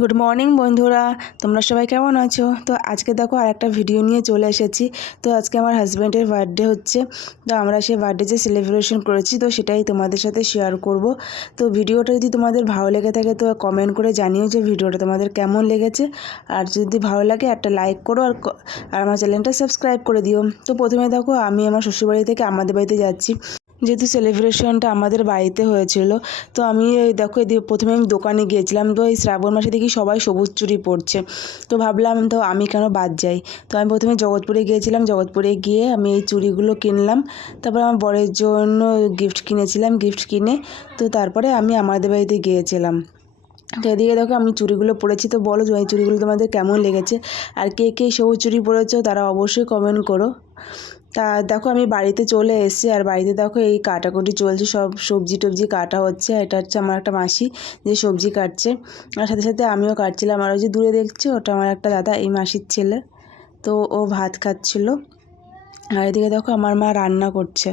Good morning বন্ধুরা, তোমরা সবাই কেমন আছো? তো আজকে দেখো আর একটা ভিডিও নিয়ে চলে এসেছি। তো আজকে আমার হাজব্যান্ডের বার্থডে হচ্ছে। তো আমরা সেই বার্থডে যে সেলিব্রেশন করেছি, তো সেটাই তোমাদের সাথে শেয়ার করব। তো ভিডিওটা যদি তোমাদের ভালো লেগে থাকে তো কমেন্ট করে জানিও যে ভিডিওটা তোমাদের কেমন লেগেছে। আর যদি ভালো লাগে একটা লাইক করো আর আমার চ্যানেলটা সাবস্ক্রাইব করে দিও। তো প্রথমে দেখো আমি আমার শ্বশুরবাড়ি থেকে আমাদের বাড়িতে যাচ্ছি, যেহেতু সেলিব্রেশনটা আমাদের বাড়িতে হয়েছিল। তো আমি দেখো এদিকে প্রথমে আমি দোকানে গিয়েছিলাম। তো এই শ্রাবণ মাসে দেখি সবাই সবুজ চুড়ি পরছে, তো ভাবলাম তো আমি কেন বাদ যাই। তো আমি প্রথমে জগৎপুরে গিয়েছিলাম, জগৎপুরে গিয়ে আমি এই চুড়িগুলো কিনলাম। তারপর আমার বরের জন্য গিফট কিনেছিলাম, গিফট কিনে তো তারপরে আমি আমাদের বাড়িতে গিয়েছিলাম। তো এদিকে দেখো আমি চুড়িগুলো পরেছি। তো বলো এই চুড়িগুলো তোমাদের কেমন লেগেছে, আর কে কে সবুজ চুড়ি পরেছো তারা অবশ্যই কমেন্ট করো। তা দেখো আমি বাড়িতে চলে এসেছি, আর বাড়িতে দেখো এই কাটাকুটি চলছে, সব সবজি টবজি কাটা হচ্ছে। এটা হচ্ছে আমার একটা মাসি যে সবজি কাটছে, আর সাথে সাথে আমিও কাটছিলাম। আর ওই যে দূরে দেখছি ওটা আমার একটা দাদা, এই মাসির ছেলে। তো ও ভাত খাচ্ছিল। আর এদিকে দেখো আমার মা রান্না করছে।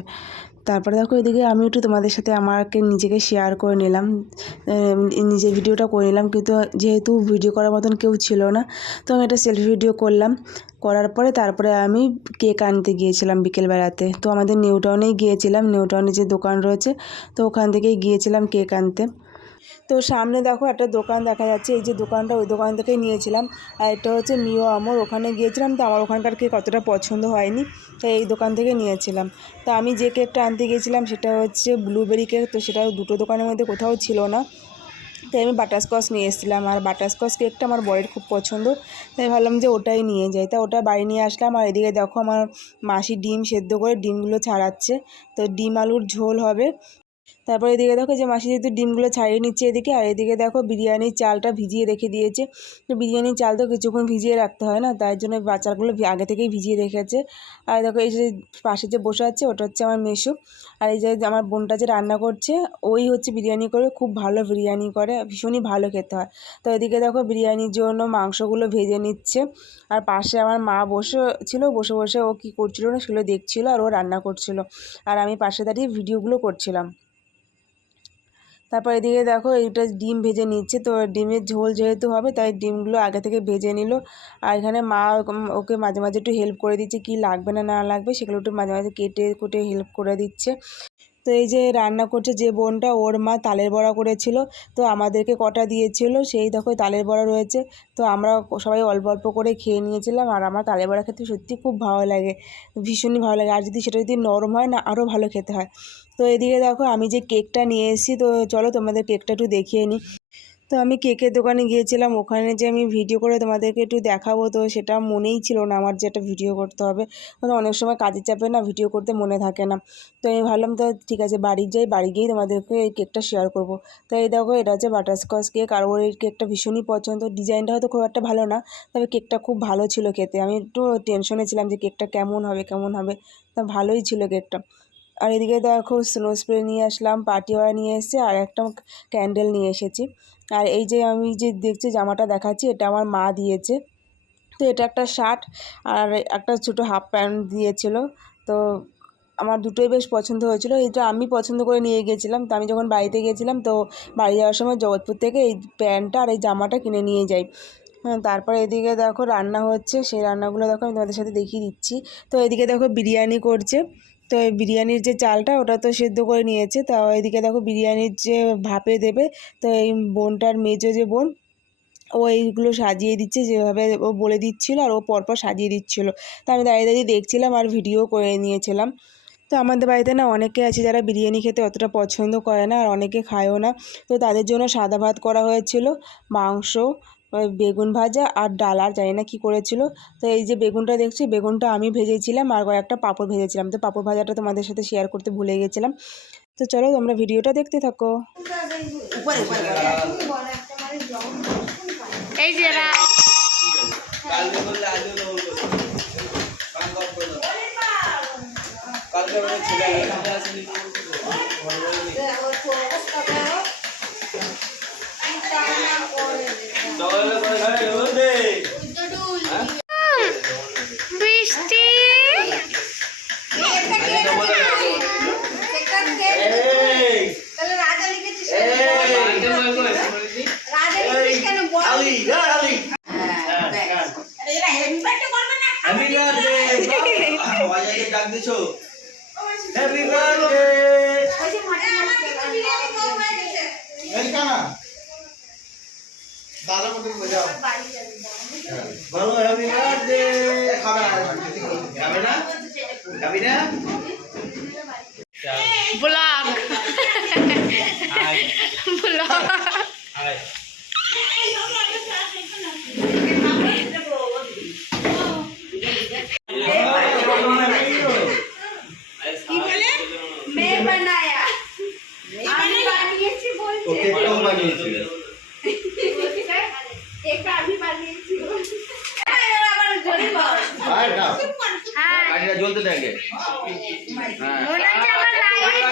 তারপরে দেখো এদিকে আমি একটু তোমাদের সাথে আমাকে নিজেকে শেয়ার করে নিলাম, নিজের ভিডিওটা করে নিলাম, কিন্তু যেহেতু ভিডিও করার মতন কেউ ছিল না, তো আমি একটা সেলফি ভিডিও করলাম। করার পরে তারপরে আমি কেক আনতে গিয়েছিলাম বিকেলবেলাতে। তো আমাদের নিউ টাউনেই গিয়েছিলাম, নিউ টাউনে যে দোকান রয়েছে, তো ওখান থেকেই গিয়েছিলাম কেক আনতে। তো সামনে দেখো একটা দোকান দেখা যাচ্ছে, এই যে দোকানটা ওই দোকান থেকেই নিয়েছিলাম। আর এটা হচ্ছে মিও আমর, ওখানে গিয়েছিলাম। তো আমার ওখানকার কেক অতটা পছন্দ হয়নি, তাই এই দোকান থেকে নিয়েছিলাম। তো আমি যে কেকটা আনতে গিয়েছিলাম সেটা হচ্ছে ব্লুবেরি কেক। তো সেটা দুটো দোকানের মধ্যে কোথাও ছিল না, তাই আমি বাটারস্কচ নিয়ে এসেছিলাম। আর বাটারস্কচ কেকটা আমার বরের খুব পছন্দ, তাই ভাবলাম যে ওটাই নিয়ে যাই। তা ওটা বাড়ি নিয়ে আসলাম। আর এদিকে দেখো আমার মাসি ডিম সেদ্ধ করে ডিমগুলো ছাড়াচ্ছে, তো ডিম আলুর ঝোল হবে। তারপর এদিকে দেখো যে মাসি যেহেতু ডিমগুলো ছাড়িয়ে নিচ্ছে এদিকে, আর এদিকে দেখো বিরিয়ানির চালটা ভিজিয়ে রেখে দিয়েছে। তো বিরিয়ানির চাল তো কিছুক্ষণ ভিজিয়ে রাখতে হয় না, তাই জন্য চালগুলো আগে থেকেই ভিজিয়ে রেখেছে। আর দেখো এই যে পাশে যে বসে আছে ওটা হচ্ছে আমার মেসো। আর এই যে আমার বোনটা যে রান্না করছে ওই হচ্ছে বিরিয়ানি করে, খুব ভালো বিরিয়ানি করে, ভীষণই ভালো খেতে হয়। তো এদিকে দেখো বিরিয়ানির জন্য মাংসগুলো ভেজে নিচ্ছে। আর পাশে আমার মা বসে ছিল, বসে বসে ও কী করছিল না সেগুলো দেখছিল, আর ও রান্না করছিল, আর আমি পাশে দাঁড়িয়ে ভিডিওগুলো করছিলাম। তারপর এদিকে দেখো এইটা ডিম ভেজে নিচ্ছে। তো ডিমের ঝোল যেহেতু হবে তাই ডিমগুলো আগে থেকে ভেজে নিল। আর এখানে মা ওকে মাঝে মাঝে একটু হেল্প করে দিচ্ছে, কি লাগবে না না লাগবে সেগুলো একটু মাঝে মাঝে কেটে কুটে হেল্প করে দিচ্ছে। তো এই যে রান্না করছে যে বোনটা, ওর মা তালের বড়া করেছিল, তো আমাদেরকে কটা দিয়েছিল, সেই দেখো তালের বড়া রয়েছে। তো আমরা সবাই অল্প অল্প করে খেয়ে নিয়েছিলাম। আর আমার তালের বড়া খেতে সত্যি খুব ভালো লাগে, ভীষণই ভালো লাগে। আর যদি সেটা যদি নরম হয় না আরও ভালো খেতে হয়। তো এদিকে দেখো আমি যে কেকটা নিয়ে এসেছি, তো চলো তোমাদের কেকটা একটু দেখিয়ে নিই। তো আমি কেকের দোকানে গিয়েছিলাম, ওখানে যে আমি ভিডিও করে তোমাদেরকে একটু দেখাবো, তো সেটা মনেই ছিল না আমার যে একটা ভিডিও করতে হবে। কারণ অনেক সময় কাজের চাপে না ভিডিও করতে মনে থাকে না। তো আমি ভাবলাম তো ঠিক আছে বাড়ি যাই, বাড়ি গিয়েই তোমাদেরকে এই কেকটা শেয়ার করব। তো এই দেখো এটা হচ্ছে বাটারস্কচ কেক, আর ওর এই কেকটা ভীষণই পছন্দ। ডিজাইনটা হয়তো খুব একটা ভালো না, তবে কেকটা খুব ভালো ছিল খেতে। আমি একটু টেনশনে ছিলাম যে কেকটা কেমন হবে কেমন হবে, তা ভালোই ছিল কেকটা। আর এদিকে দেখো স্নো স্প্রে নিয়ে আসলাম, পার্টি ওয়ার নিয়ে এসেছি, আর একটা ক্যান্ডেল নিয়ে এসেছি। আর এই যে আমি যে দেখছি জামাটা দেখাচ্ছি এটা আমার মা দিয়েছে। তো এটা একটা শার্ট আর একটা ছোটো হাফ প্যান্ট দিয়েছিল। তো আমার দুটোই বেশ পছন্দ হয়েছিল। এটা আমি পছন্দ করে নিয়ে গিয়েছিলাম। তো আমি যখন বাড়িতে গিয়েছিলাম, তো বাড়ি যাওয়ার সময় জগৎপুর থেকে এই প্যান্টটা আর এই জামাটা কিনে নিয়ে যাই। হ্যাঁ, তারপর এদিকে দেখো রান্না হচ্ছে, সেই রান্নাগুলো দেখো আমি তোমাদের সাথে দেখিয়ে দিচ্ছি। তো এদিকে দেখো বিরিয়ানি করছে। তো এই বিরিয়ানির যে চালটা ওটা তো সেদ্ধ করে নিয়েছে। তো এদিকে দেখো বিরিয়ানির যে ভাপে দেবে, তো এই বোনটার মেজো যে বোন, ও এইগুলো সাজিয়ে দিচ্ছে যেভাবে ও বলে দিচ্ছিল, আর ও পরপর সাজিয়ে দিচ্ছিল। তো আমি দাঁড়িয়ে দাঁড়িয়ে দেখছিলাম আর ভিডিও করে নিয়েছিলাম। তো আমাদের বাড়িতে না অনেকে আছে যারা বিরিয়ানি খেতে অতটা পছন্দ করে না, আর অনেকে খায়ও না। তো তাদের জন্য সাদা ভাত করা হয়েছিল, মাংস, ওই বেগুন ভাজা আর ডাল, আর জানি না কী করেছিল। তো এই যে বেগুনটা দেখছি, বেগুনটা আমি ভেজেছিলাম, আর কয়েকটা পাঁপড় ভেজেছিলাম। তো পাঁপড় ভাজাটা তোমাদের সাথে শেয়ার করতে ভুলে গেছিলাম। তো চলো তোমরা ভিডিওটা দেখতে থাকো। এই যে বৃষ্টি দিছো হ্যাপি বার্থডে এই কানা দাদা মত বাজাও বলো হ্যাপি বার্থডে খাবে না খাবি না ব্লগ ব্লগ मैं बनाया আমি বানিয়েছি বলছে ওকে কেউ বানিয়েছে একটা আমি বানিয়েছি আবার জোরে বল আর দাও হ্যাঁ গাড়িটা জ্বলতে থাকে হ্যাঁ মনে হচ্ছে আমার লাইট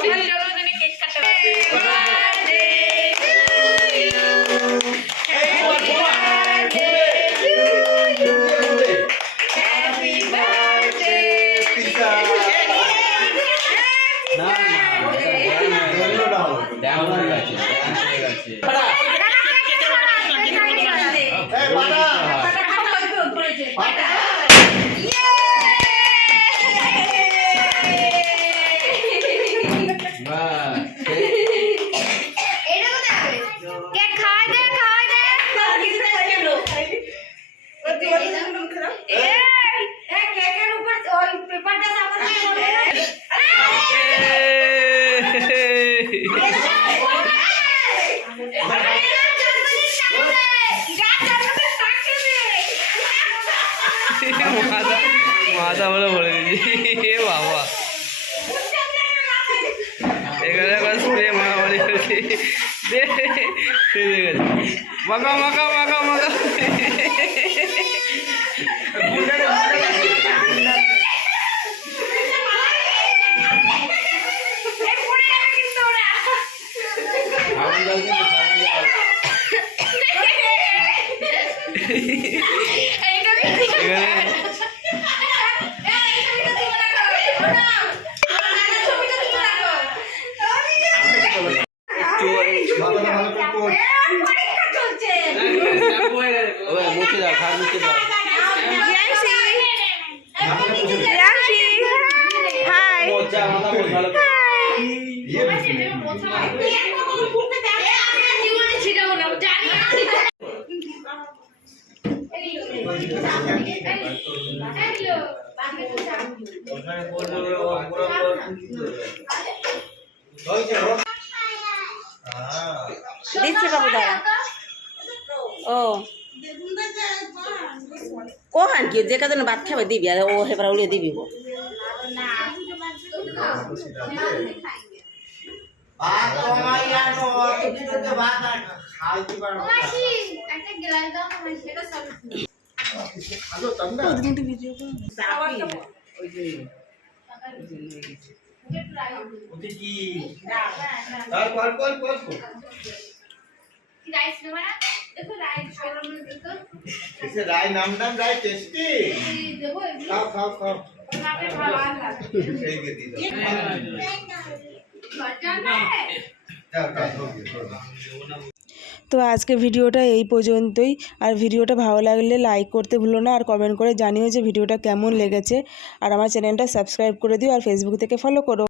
জ্বলে জন্মদিনে কেক কাটা কেক খাওয়াই দে কেকের উপর ওই পেপারটা সামনে মাথা বলে বলে দিয়েছি এ বাবা এখানে একবার স্প্রে মারামারি করছি মাখা মাখা মাখা মাখা এখানে মুছে দাও খাট মুছে দাও দিচ্ছি বাবু দাঁড়া ও কহান কি যে কাজে ভাত খাবে দিবি আর ও হেবার উলিয়ে দিবি গো রায় নাম নাম রায় টেস্টি খাও খাও খাও তো আজকে ভিডিওটা এই পর্যন্তই। আর ভিডিওটা ভালো লাগলে লাইক করতে ভুলো না, আর কমেন্ট করে জানিও যে ভিডিওটা কেমন লেগেছে। আর আমার চ্যানেলটা সাবস্ক্রাইব করে দিও, আর ফেসবুক থেকে ফলো করো।